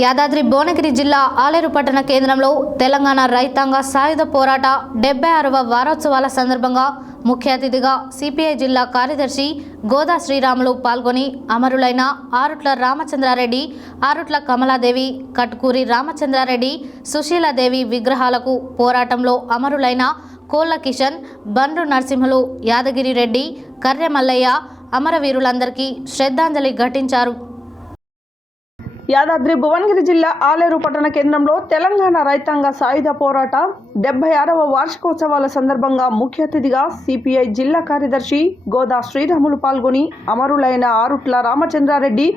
యాదాద్రి భువనగిరి జిల్లా ఆలేరు పట్టణ కేంద్రంలో తెలంగాణ రైతాంగ సాయుధ పోరాట డెబ్బై ఆరవ వారోత్సవాల సందర్భంగా ముఖ్య అతిథిగా సిపిఐ జిల్లా కార్యదర్శి గోదా శ్రీరాములు పాల్గొని అమరులైన ఆరుట్ల రామచంద్రారెడ్డి ఆరుట్ల కమలాదేవి కట్కూరి రామచంద్రారెడ్డి సుశీలాదేవి విగ్రహాలకు పోరాటంలో అమరులైన కోళ్ళ కిషన్ బండ్రు నరసింహులు యాదగిరి రెడ్డి కర్రె మల్లయ్య అమరవీరులందరికీ శ్రద్ధాంజలి ఘటించారు. యాదాద్రి భువనగిరి జిల్లా ఆలేరు పట్టణ కేంద్రంలో తెలంగాణ రైతాంగ సాయుధ పోరాట డెబ్బై ఆరవ వార్షికోత్సవాల సందర్భంగా ముఖ్య అతిథిగా సిపిఐ జిల్లా కార్యదర్శి గోదా శ్రీరాములు పాల్గొని అమరులైన ఆరుట్ల రామచంద్రారెడ్డి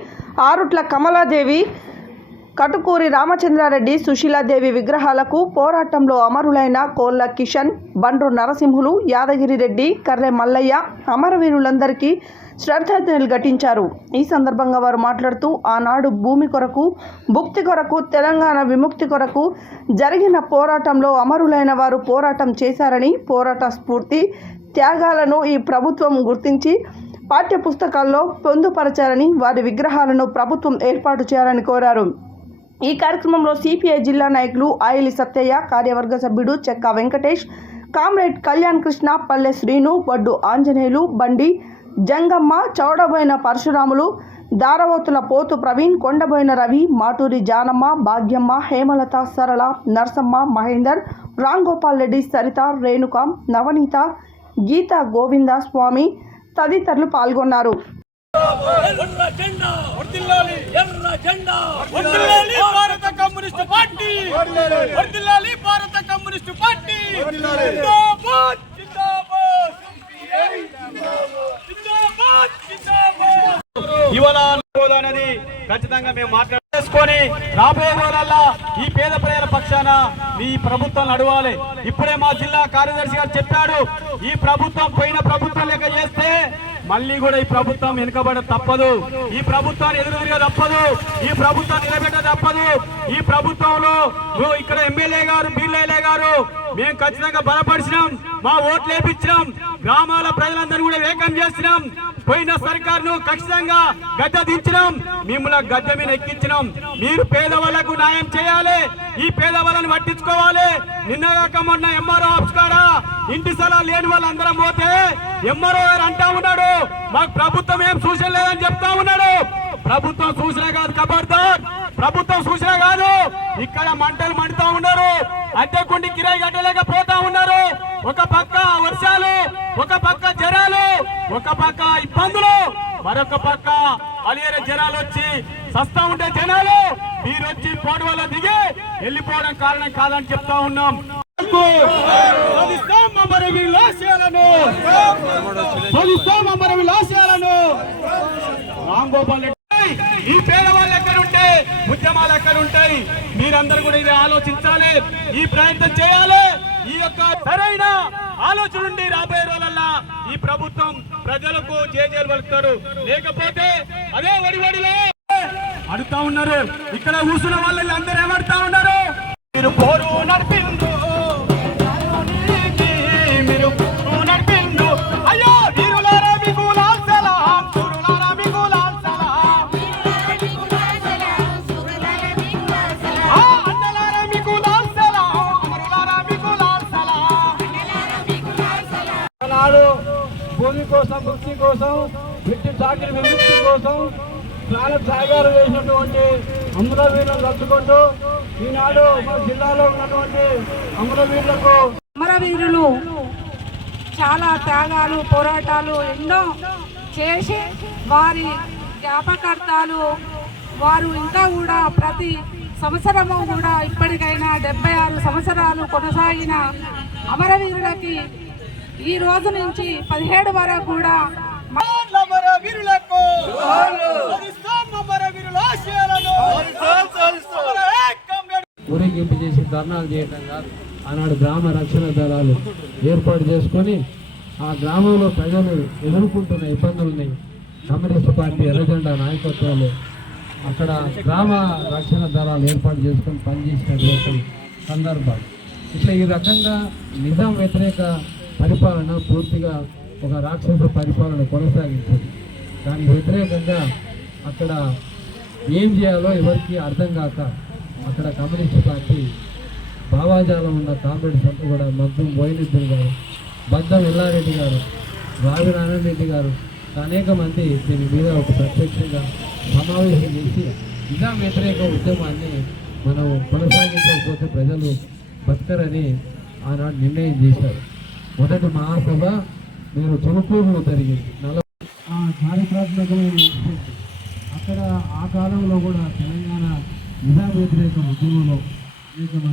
ఆరుట్ల కమలాదేవి కటుకూరి రామచంద్రారెడ్డి సుశీలాదేవి విగ్రహాలకు పోరాటంలో అమరులైన కోళ్ళ కిషన్ బండ్రు నరసింహులు యాదగిరి రెడ్డి కర్రె మల్లయ్య అమరవీరులందరికీ శ్రద్ధాంజలి ఘటించారు ఈ సందర్భంగా వారు మాట్లాడుతూ ఆనాడు భూమి కొరకు భుక్తి కొరకు తెలంగాణ విముక్తి కొరకు జరిగిన పోరాటంలో అమరులైన వారు పోరాటం చేశారని పోరాట స్ఫూర్తి త్యాగాలను ఈ ప్రభుత్వం గుర్తించి పాఠ్య పుస్తకాల్లో పొందుపరచారని వారి విగ్రహాలను ప్రభుత్వం ఏర్పాటు చేయాలని కోరారు. ఈ కార్యక్రమంలో సిపిఐ జిల్లా నాయకులు ఆయిలి సత్యయ్య కార్యవర్గ సభ్యుడు చెక్క వెంకటేష్ కామ్రేడ్ కళ్యాణ్ కృష్ణ పల్లె శ్రీను వడ్డు ఆంజనేయులు బండి జంగమ్మ చౌడబోయిన పరశురాములు దారవోతుల పోతు ప్రవీణ్ కొండబోయిన రవి మాటూరి జానమ్మ భాగ్యమ్మ హేమలత సరళ నర్సమ్మ మహేందర్ రాంగోపాల్ రెడ్డి సరిత రేణుక నవనీత గీత గోవింద స్వామి తదితరులు పాల్గొన్నారు. ఎర్ర జెండా వర్దిల్లాలి ఎర్ర జెండా వర్దిల్లాలి భారత కమ్యూనిస్ట్ పార్టీ. వర్దిల్లాలి భారత కమ్యూనిస్ట్ పార్టీ. జిందాబాద్ జిందాబాద్. జిందాబాద్ జిందాబాద్. ఇవాళ అనేది ఖచ్చితంగా మేము మాట్లాడేసుకొని రాబోయే రోజులల్లా ఈ పేద ప్రజల పక్షాన ఈ ప్రభుత్వం నడవాలి. ఇప్పుడే మా జిల్లా కార్యదర్శి గారు చెప్పాడు ఈ ప్రభుత్వం పోయిన ప్రభుత్వం లెక్క చేస్తే మళ్ళీ కూడా ఈ ప్రభుత్వం వెనుకబడ తప్పదు. ఈ ప్రభుత్వాన్ని ఎదురుగా తప్పదు. ఈ ప్రభుత్వం నిలబెట్ట తప్పదు. ఈ ప్రభుత్వంలో నువ్వు ఇక్కడ ఎమ్మెల్యే గారు బీర్లయ్య గారు మేము ఖచ్చితంగా బలపరిచినాం. మా ఓట్లు వేపించినాం. గ్రామాల ప్రజలందరూ కూడా వేగం చేసినాం. పోయిన సర్కార్ను ఖచ్చితంగా గద్దె దించినాం. మిమ్మల్ని గద్దె మీద ఎక్కించినాం. మీరు పేదవాళ్ళకు న్యాయం చేయాలి. ఈ పేదవాళ్ళని పట్టించుకోవాలి. నిన్నగాక మొన్న ఎంఆర్ఓ ఆఫీస్ కాడా? ఇంటి స్థలాలు లేని వాళ్ళందరం పోతే ఎంఆర్ఓ గారు అంటా ఉన్నాడు మాకు ప్రభుత్వం ఏం సూచన లేదని చెప్తా ఉన్నాడు. ప్రభుత్వం సూచన కాదు ఖబర్దార్ ప్రభుత్వం సూచన కాదు. ఇక్కడ మంటలు మండుతా ఉన్నారు. అద్దెకుండి కిరాయి కట్టలేకపోతా ఉన్నారు. ఒక పక్క వర్షాలు ఒక పక్క జరాలు ఒక పక్క ఇబ్బందులు మరొక పక్క అలియర జనాలు వచ్చి సస్తా ఉంటే జనాలు మీరు వచ్చి పోటీ వల్ల దిగి వెళ్ళిపోవడం కారణం కాదని చెప్తా ఉన్నాం. సాధిస్తాం విలాసాలను విలాసాలను రామ్ గోపాల్ రెడ్డి ఈ పేదవాళ్ళు ఎక్కడుంటే ఉద్యమాలు ఎక్కడుంటాయి? మీరందరూ కూడా ఇది ఆలోచించాలి. ఈ ప్రయత్నం చేయాలి. ఈ యొక్క సరైన ఆలోచన ఉండి రాబోయే రోజుల్లో ఈ ప్రభుత్వం ప్రజలకు చేజేలు పలుకుతారు. లేకపోతే అదే వడివడిలో అడుగుతా ఉన్నారు. ఇక్కడ కూర్చున్న వాళ్ళు అందరూ ఏమడుతా ఉన్నారు? మీరు పోరు నడిపిండ్రు కోసం ముక్తి కోసం విద్యుత్ చాకరి విముక్తి కోసం ప్రాణ త్యాగాలు వేసినటువంటి అమరవీరులను తలుచుకుంటూ ఈనాడు మా జిల్లాలో ఉన్నటువంటి అమరవీరులకు అమరవీరులు చాలా త్యాగాలు పోరాటాలు ఎన్నో చేసి వారి జ్ఞాపకార్థాలు వారు ఇంకా కూడా ప్రతి సంవత్సరము కూడా ఇప్పటికైనా డెబ్బై ఆరు సంవత్సరాలు కొనసాగిన అమరవీరులకి ఈ రోజు నుంచి పదిహేడు వరకు కూడా వీరులకు ఊరేగింపు చేసి ధర్నాలు చేయటం కాదు. ఆనాడు గ్రామ రక్షణ దళాలు ఏర్పాటు చేసుకొని ఆ గ్రామంలో ప్రజలు ఎదుర్కొంటున్న ఇబ్బందులు ఉన్నాయి కమ్యూనిస్ట్ పార్టీ ఎర్రజెండా నాయకత్వాలు అక్కడ గ్రామ రక్షణ దళాలు ఏర్పాటు చేసుకొని పనిచేసినటువంటి సందర్భాలు. ఇట్లా ఈ రకంగా నిజాం వ్యతిరేక పరిపాలన పూర్తిగా ఒక రాక్షస పరిపాలన కొనసాగించింది. దానికి వ్యతిరేకంగా అక్కడ ఏం చేయాలో ఎవరికి అర్థం కాక అక్కడ కమ్యూనిస్ట్ పార్టీ భావాజాలం ఉన్న కామ్రేడ్స్ అంతా కూడా మగ్గం మోయినిద్దరు గారు బద్దం ఎల్లారెడ్డి గారు రావి నారాయణరెడ్డి గారు అనేక మంది దీని మీద ఒక ప్రత్యక్షంగా సమావేశం చేసి ఇలా వ్యతిరేక ఉద్యమాన్ని మనం కొనసాగించకపోతే ప్రజలు బతకరని ఆనాడు నిర్ణయం చేశారు. మొదటి మహాసభ నేను తురుకూరులో జరిగింది. నలభై ఆ చారిత్రాత్మకమైన అక్కడ ఆ కాలంలో కూడా తెలంగాణ నిజాం వ్యతిరేక ఉద్యమంలో అనేక